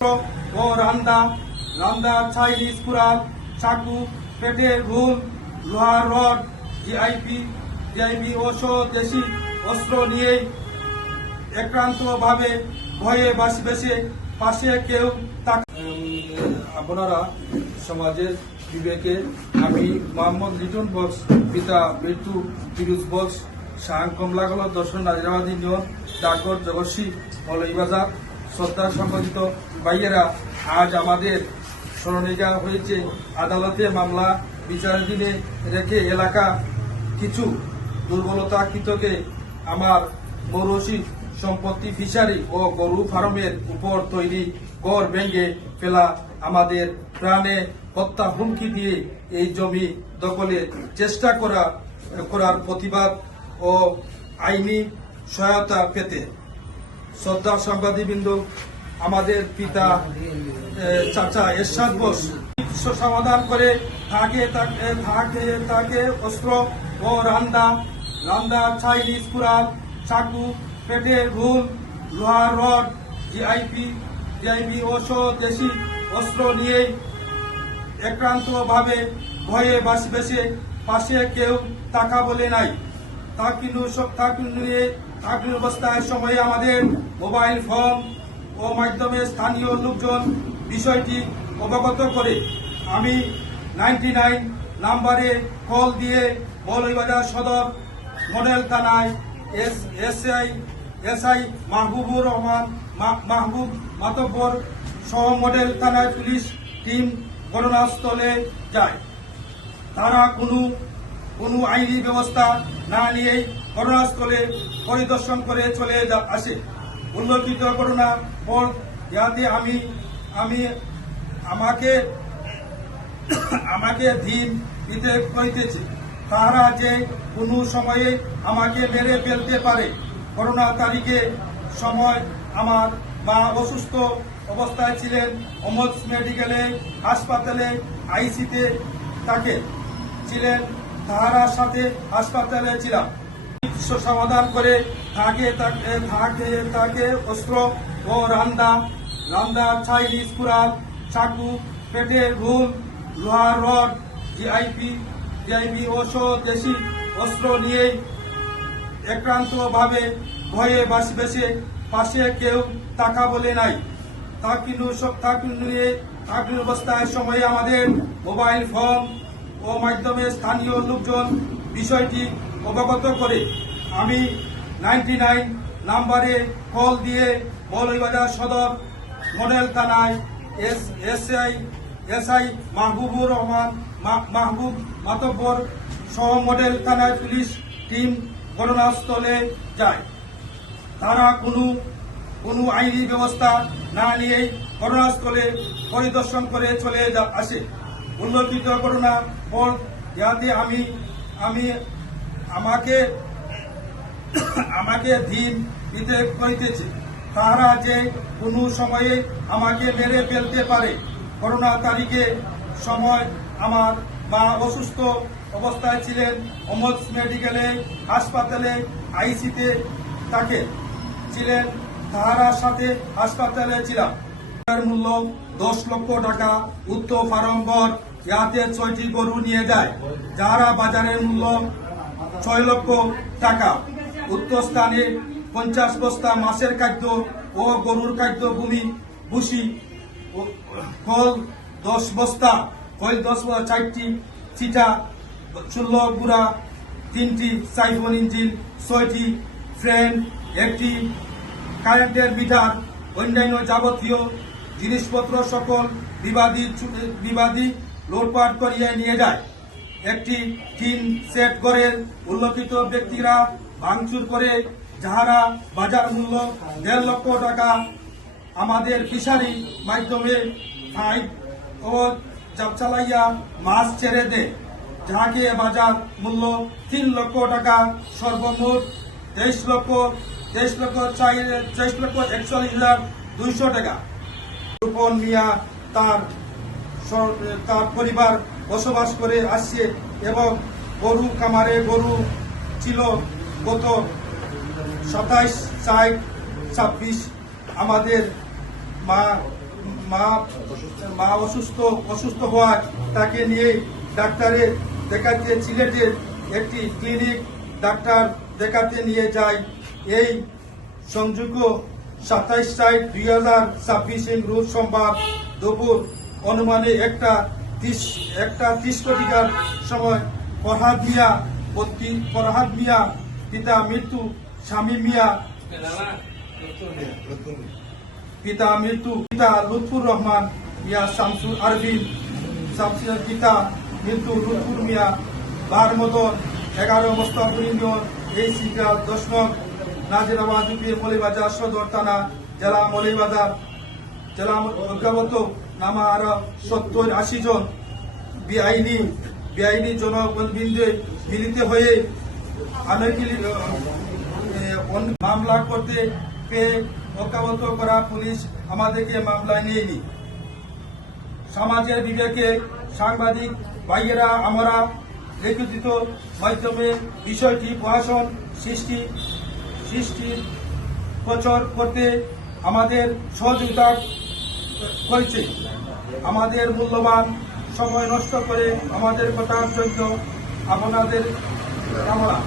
ও রান্দা চাইনিজ কুড়াল, চাকু, পেটের ঘুম, লোহার রড, জিআইপি ওষুধ, দেশি অস্ত্র নিয়ে একান্তভাবে ভয়ে বেশে পাশে কেউ আপনারা সমাজের বিবেকে আমি মোহাম্মদ লিটন বক্স পিতা মৃত্যু ফিরুজ বক্স শাহ কমলাগল দর্শন নাজিরাবাদী নিয়ম ডাকঘর জগৎসী মৌলভীবাজার শ্রদ্ধা সম্পাদিত ভাইয়েরা, আজ আমাদের স্মরণে যাওয়া হয়েছে আদালতে মামলা বিচারাধীনে রেখে এলাকা কিছু দুর্বলতাকৃতকে আমার মৌরসি সম্পত্তি ফিশারি ও গরু ফার্মের উপর তৈরি ঘর ভেঙে ফেলা, আমাদের প্রাণে হত্যা হুমকি দিয়ে এই জমি দখলের চেষ্টা করার প্রতিবাদ ও আইনি সহায়তা পেতে শ্রদ্ধা সাংবাদিকবৃন্দ, আমাদের পিতা চাচা এরশাদ বোস সমাধান করে তাকে অস্ত্র ও রান্দা চাইনিজ কুড়াল, চাকু, পেটের ঘুম, লোহার রড, জিআইপি ওষুধ, দেশি অস্ত্র নিয়ে একান্তভাবে ভয়ে বেশে পাশে কেউ টাকা বলে নাই। তাকিন অবস্থায় সময়ে আমাদের মোবাইল ফোন ও মাধ্যমে স্থানীয় লোকজন বিষয়টি অবগত করে আমি 99 নাম্বারে কল দিয়ে মৌলভীবাজার সদর মডেল থানায় এসআই মাহবুবুর রহমান মাহবুব মাতব্বর সহ মডেল থানায় পুলিশ টিম ঘটনাস্থলে যায়। তারা কোনো আইনি ব্যবস্থা না নিয়েই ঘটনাস্থলে পরিদর্শন করে চলে আসে। উল্লেখিত ঘটনার পর যাতে আমাকে দিন দিতে করিতেছে, তারা যে কোনো সময়ে আমাকে মেরে ফেলতে পারে। করোনা তারিখে সময় আমার মা অসুস্থ অবস্থায় ছিলেন, অমজ মেডিকেলে হাসপাতালে আইসিতে তাকে ছিলেন, তাহার সাথে হাসপাতালে ছিলাম। সমাধান করে তাকে অস্ত্র ও রান্দা চাইনিজ কুড়াল, চাকু, পেটের ঘুম, লোহার রড, জিআইপি ওষুধ, দেশি অস্ত্র নিয়ে একান্তভাবে ভয়ে বেশে পাশে কেউ টাকা বলে নাই। তাকিন অবস্থায় সময়ে আমাদের মোবাইল ফোন ও মাধ্যমে স্থানীয় লোকজন বিষয়টি অবগত করে আমি 99 নাম্বারে কল দিয়ে মৌলভীবাজার সদর মডেল থানায় এসআই মাহবুবুর রহমান মাহবুব মাতব্বর সহ মডেল থানায় পুলিশ টিম ঘটনাস্থলে যায়। তারা কোনো আইনি ব্যবস্থা না নিয়েই ঘটনাস্থলে পরিদর্শন করে চলে আসে। উল্লেখিত ঘটনার পর যাতে আমাকে দিন দিতে করিতেছে, তারা যে কোনো সময়ে আমাকে মেরে ফেলতে পারে। করোনা তারিখে সময় আমার মা অসুস্থ অবস্থায় ছিলেন, অমজ মেডিকেলে হাসপাতালে আইসিতে তাকে ছিলেন, তাহার সাথে হাসপাতালে ছিলাম। মূল্য 10 লক্ষ টাকা। উত্তর ফার্মঘর ইয়াতে 6টি গরু নিয়ে যায়, যারা বাজারের মূল্য 6 লক্ষ টাকা। উত্তর স্থানে 50 বস্তা মাছের খাদ্য ও গরুর খাদ্য ভুসি, খোল 10 বস্তা, 4টি চিটা, 16 গুড়া, 3টি সাইফোন ইঞ্জিন, 6টি ফ্রেম, 1টি কারেন্টের মিটার, অন্যান্য যাবতীয় জিনিসপত্র সকল বিবাদী লুটপাট করিয়ে নিয়ে যায়। একটি টিন সেট ঘরের উল্লেখিত ব্যক্তিরা ভাঙচুর করে, যাহারা বাজার মূল্য 1.5 লক্ষ টাকা আমাদের ফিশারি মাধ্যমে ফাইভ ও চালাইয়া মাছ ছেড়ে দেয়, যাহাকে বাজার মূল্য 3 লক্ষ টাকা। সর্বমোট 23,41,200 টাকা। রূপন মিয়া তার পরিবার বসবাস করে আসছে এবং গরু খামারে গরু ছিল। গত 27/4/26 আমাদের মা মা অসুস্থ হওয়ায় তাকে নিয়ে ডাক্তারের দেখাতে সিলেটের একটি ক্লিনিক ডাক্তার দেখাতে নিয়ে যায়। এই সংযোগ্য 27/6/2026 রোজ সোমবার দুপুর অনুমানে একটা 30 কোটিকার সময় ফরহাদ মিয়া পিতা মৃত্যু, স্বামী মিয়া পিতা লুৎফুর রহমান মিয়া শামসুল আরবিন পিতা মৃত্যু লুৎফুর মিয়া বার মদন 11 মোস্তাফুর ইউনিয়ন এই সিগাল 10 নং নাজিরাবাদ ইউপি মৌলভীবাজার সদর থানা জেলা মৌলভীবাজার জেলা অজ্ঞাবত নামা আরো 70-80 জন বেআইনি জনবৃন্দে মিলিত হয়ে মামলা করতে পেয়ে অজ্ঞাবত করা পুলিশ আমাদেরকে মামলায় নিয়েনি। সমাজের বিবেকে সাংবাদিক ভাইয়েরা আমরা লিখিত মাধ্যমে বিষয়টি প্রশাসন সৃষ্টি প্রচার করতে আমাদের সহযোগিতা করেছে। আমাদের মূল্যবান সময় নষ্ট করে আমাদের কথার জন্য আপনাদের কামনা।